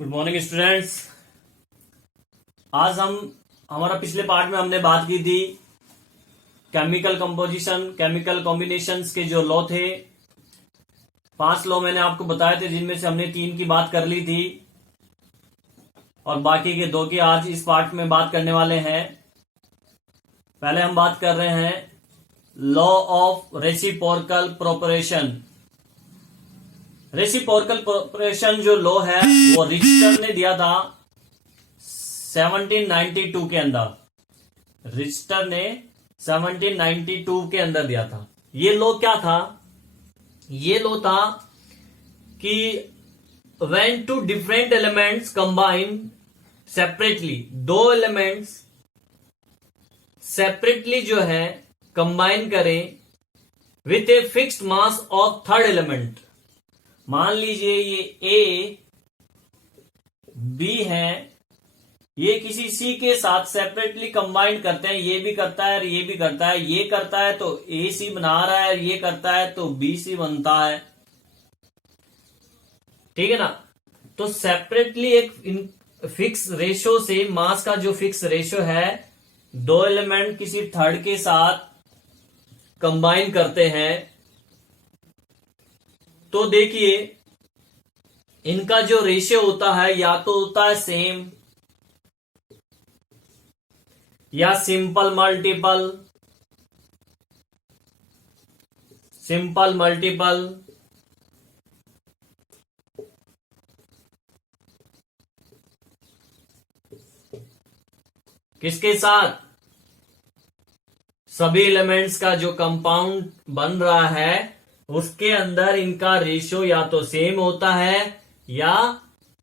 Good morning students. आज हमारा पिछले पार्ट में हमने बात की थी केमिकल कंपोजिशन, केमिकल कॉम्बिनेशंस के जो लॉ थे। 5 लॉ मैंने आपको बताए थे, जिनमें से हमने 3 की बात कर ली थी और बाकी के 2 की आज इस पार्ट में बात करने वाले हैं। पहले हम बात कर रहे हैं law of reciprocal proportion. Reciprocal proportion जो लॉ है वो रिचटर ने दिया था 1792 के अंदर। रिचटर ने 1792 के अंदर दिया था। ये लॉ क्या था? ये लॉ था कि when two different elements combine separately, 2 elements separately जो है कंबाइन करें with a fixed mass of third element. मान लीजिए ये ए बी है, ये किसी सी के साथ सेपरेटली कंबाइन करते हैं। ये भी करता है और ये भी करता है। ये करता है तो ए सी बना रहा है, ये करता है तो बी सी बनता है। ठीक है ना? तो सेपरेटली एक फिक्स रेशो से, मास का जो फिक्स रेशो है, 2 एलिमेंट किसी थर्ड के साथ कंबाइन करते हैं तो देखिए इनका जो रेशियो होता है या तो होता है सेम या सिंपल मल्टीपल। सिंपल मल्टीपल किसके साथ? सभी एलिमेंट्स का जो कंपाउंड बन रहा है उसके अंदर इनका रेशियो या तो सेम होता है या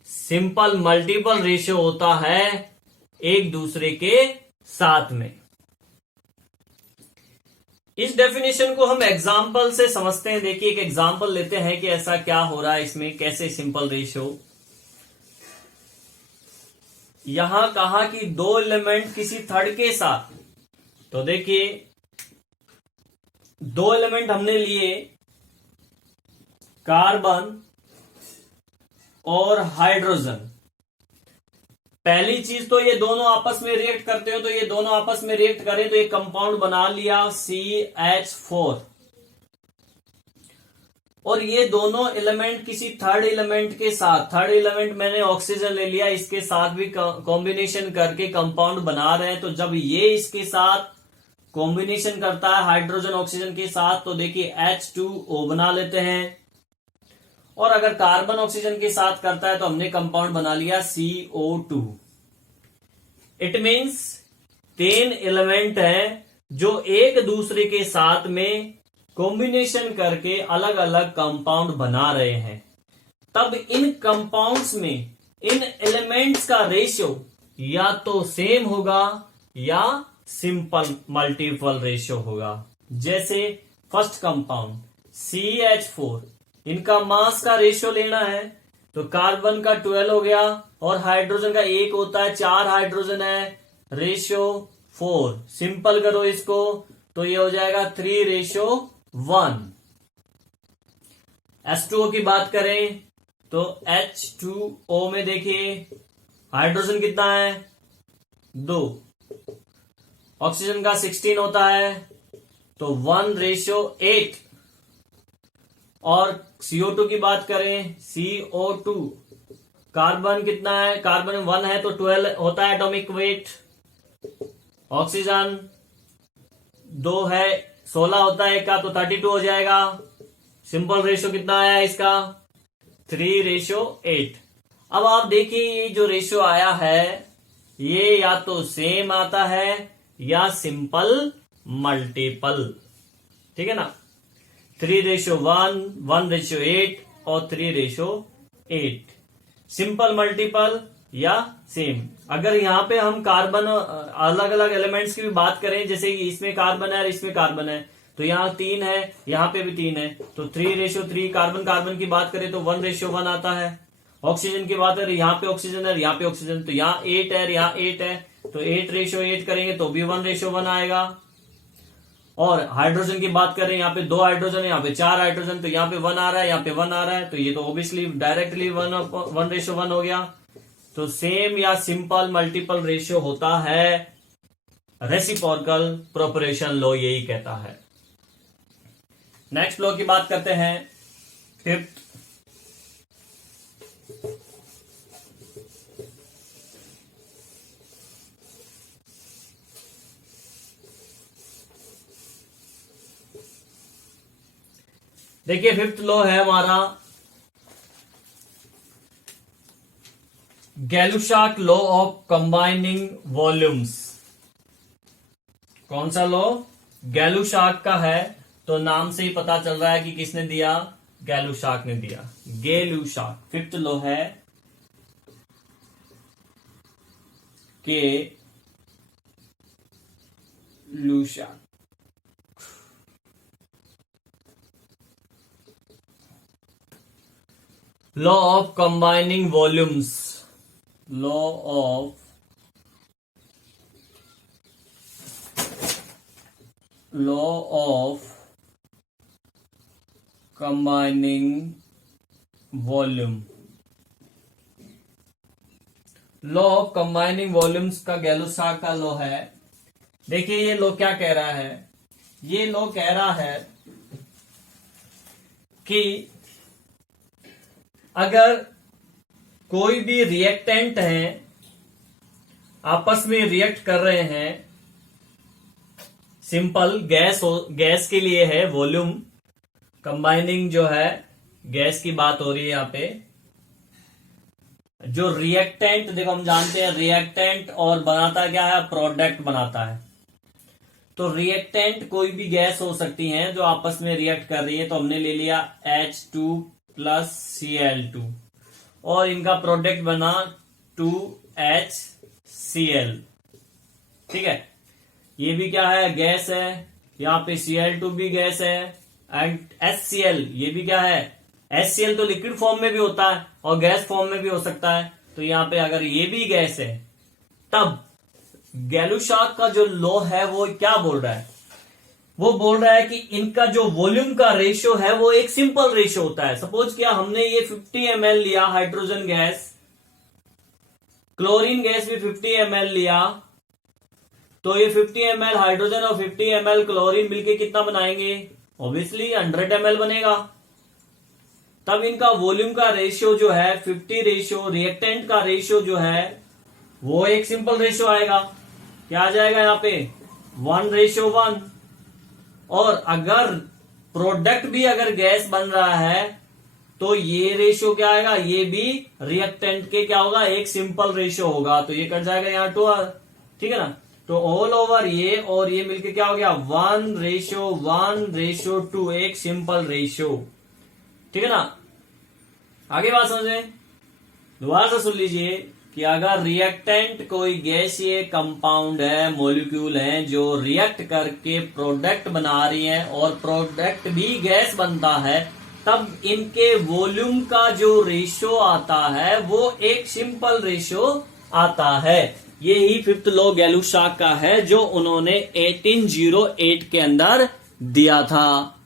सिंपल मल्टीपल रेशियो होता है एक दूसरे के साथ में। इस डेफिनेशन को हम एग्जाम्पल से समझते हैं। देखिए एक एग्जाम्पल लेते हैं कि ऐसा क्या हो रहा है इसमें, कैसे सिंपल रेशियो। यहां कहा कि 2 एलिमेंट किसी थर्ड के साथ, तो देखिए 2 एलिमेंट हमने लिए, कार्बन और हाइड्रोजन। पहली चीज तो ये दोनों आपस में रिएक्ट करते हो, तो ये दोनों आपस में रिएक्ट करें तो ये कंपाउंड बना लिया CH4। और ये दोनों एलिमेंट किसी थर्ड एलिमेंट के साथ, थर्ड एलिमेंट मैंने ऑक्सीजन ले लिया, इसके साथ भी कॉम्बिनेशन करके कंपाउंड बना रहे हैं। तो जब ये इसके साथ कॉम्बिनेशन करता है हाइड्रोजन ऑक्सीजन के साथ, तो देखिए H2O बना लेते हैं। और अगर कार्बन ऑक्सीजन के साथ करता है तो हमने कंपाउंड बना लिया CO2। इट मीन्स 3 एलिमेंट हैं जो एक दूसरे के साथ में कॉम्बिनेशन करके अलग अलग कंपाउंड बना रहे हैं। तब इन कंपाउंड्स में इन एलिमेंट्स का रेशियो या तो सेम होगा या सिंपल मल्टीपल रेशियो होगा। जैसे फर्स्ट कंपाउंड CH4, इनका मास का रेशियो लेना है तो कार्बन का 12 हो गया और हाइड्रोजन का 1 होता है, 4 हाइड्रोजन है, रेशियो 4। सिंपल करो इसको तो ये हो जाएगा 3:1। H2O की बात करें तो H2O में देखिए हाइड्रोजन कितना है? 2। ऑक्सीजन का 16 होता है तो 1:8। और CO2 की बात करें, CO2 कार्बन कितना है? कार्बन 1 है तो 12 होता है एटॉमिक वेट। ऑक्सीजन 2 है, 16 होता है का तो 32 हो जाएगा। सिंपल रेशियो कितना आया इसका? 3:8। अब आप देखिए ये जो रेशियो आया है ये या तो सेम आता है या सिंपल मल्टीपल। ठीक है ना? 3:1, 1:8 और 3:8। सिंपल मल्टीपल या सेम। अगर यहां पे हम कार्बन अलग अलग एलिमेंट्स की भी बात करें, जैसे इसमें कार्बन है और इसमें कार्बन है, तो यहाँ 3 है, यहाँ पे भी 3 है, तो 3:3। कार्बन कार्बन की बात करें तो 1:1 आता है। ऑक्सीजन की बात करें, यहाँ पे ऑक्सीजन है, यहाँ पे ऑक्सीजन, तो यहाँ 8 है, यहाँ 8 है, तो 8:8 करेंगे तो भी 1:1 आएगा। और हाइड्रोजन की बात करें, यहाँ पे 2 हाइड्रोजन है, यहाँ पे 4 हाइड्रोजन, तो यहाँ पे 1 आ रहा है, यहाँ पे 1 आ रहा है, तो ये तो ऑब्वियसली डायरेक्टली 1:1 हो गया। तो सेम या सिंपल मल्टीपल रेशियो होता है रेसिप्रोकल प्रोपोर्शन लॉ यही कहता है। नेक्स्ट लॉ की बात करते हैं, फिफ्थ। देखिए फिफ्थ लॉ है हमारा गैलुशाक लॉ ऑफ कंबाइनिंग वॉल्यूम्स। कौन सा लॉ? गैलुशाक का है, तो नाम से ही पता चल रहा है कि किसने दिया, गैलुशाक ने दिया। गैलुशाक फिफ्थ लॉ है Gay Lussac. Law of combining volumes, law of combining volume. Law of combining volumes का गैलुशाक का लॉ है। देखिए ये लॉ क्या कह रहा है, ये लॉ कह रहा है कि अगर कोई भी रिएक्टेंट है आपस में रिएक्ट कर रहे हैं, सिंपल गैस के लिए है वॉल्यूम, कंबाइनिंग जो है गैस की बात हो रही है यहां पे। जो रिएक्टेंट, देखो हम जानते हैं रिएक्टेंट और बनाता क्या है, प्रोडक्ट बनाता है। तो रिएक्टेंट कोई भी गैस हो सकती है जो आपस में रिएक्ट कर रही है, तो हमने ले लिया H2 प्लस Cl2 और इनका प्रोडक्ट बना 2HCl। ठीक है, ये भी क्या है, गैस है। यहाँ पे Cl2 भी गैस है एंड HCl ये भी क्या है, HCl तो लिक्विड फॉर्म में भी होता है और गैस फॉर्म में भी हो सकता है। तो यहाँ पे अगर ये भी गैस है, तब गैलुशाक का जो लॉ है वो क्या बोल रहा है, वो बोल रहा है कि इनका जो वॉल्यूम का रेशियो है वो एक सिंपल रेशियो होता है। सपोज किया हमने ये 50 ml लिया हाइड्रोजन गैस, क्लोरीन गैस भी 50 ml लिया, तो ये 50 ml हाइड्रोजन और 50 ml क्लोरीन मिलके कितना बनाएंगे, ऑब्वियसली 100 ml बनेगा। तब इनका वॉल्यूम का रेशियो जो है 50 रेशियो, रिएक्टेंट का रेशियो जो है वो एक सिंपल रेशियो आएगा। क्या आ जाएगा यहाँ पे, 1:1। और अगर प्रोडक्ट भी अगर गैस बन रहा है तो ये रेशियो क्या आएगा, ये भी रिएक्टेंट के क्या होगा, एक सिंपल रेशियो होगा। तो ये कट जाएगा यहाँ 2, ठीक है ना। तो ऑल ओवर ये और ये मिलके क्या हो गया, 1:1:2, एक सिंपल रेशियो। ठीक है ना। आगे बात समझे, दोबारा से सुन लीजिए कि अगर रिएक्टेंट कोई गैसीय कंपाउंड है, मॉलिक्यूल है जो रिएक्ट करके प्रोडक्ट बना रही है और प्रोडक्ट भी गैस बनता है, तब इनके वॉल्यूम का जो रेशियो आता है वो एक सिंपल रेशियो आता है। यही फिफ्थ लॉ गैलुशाक का है जो उन्होंने 1808 के अंदर दिया था।